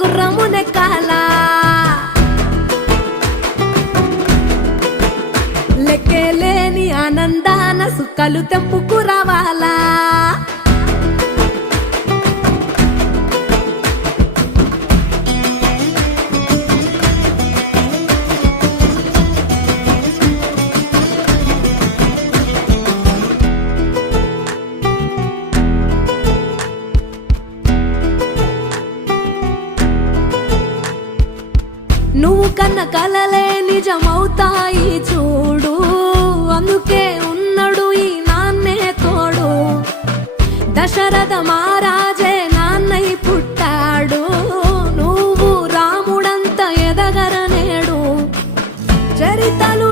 గుర్రమునెక్కాలా లెక్కేలేని ఆనందాన సుక్కలు తెంపుకు రావాలా నువ్వు కన్న కలలే నిజమవుతాయి చూడు అందుకే ఉన్నడు ఈ నాన్నే తోడు దశరథ మా